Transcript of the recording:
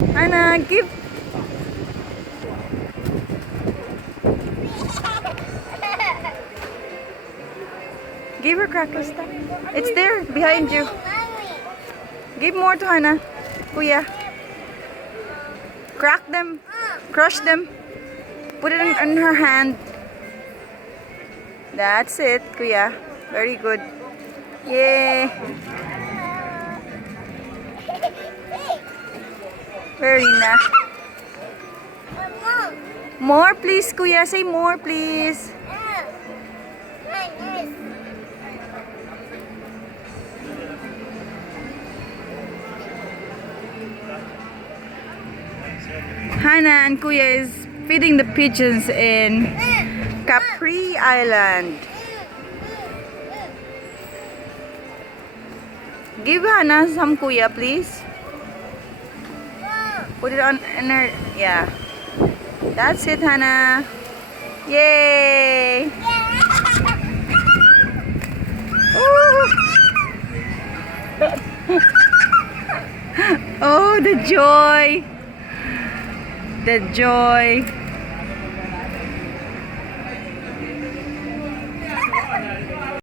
Hannah, give. Give her crackers. It's there, behind you. Give more to Hannah. Kuya. Crack them. Crush them. Put it in her hand. That's it, Kuya. Very good. Yay. Very nice. More, please, Kuya. Say more, please. Hannah and Kuya is feeding the pigeons in Capri Island. Give Hannah some, Kuya, please. Put it on in her. Yeah. That's it, Hannah. Yay! Ooh. Oh, the joy! The joy!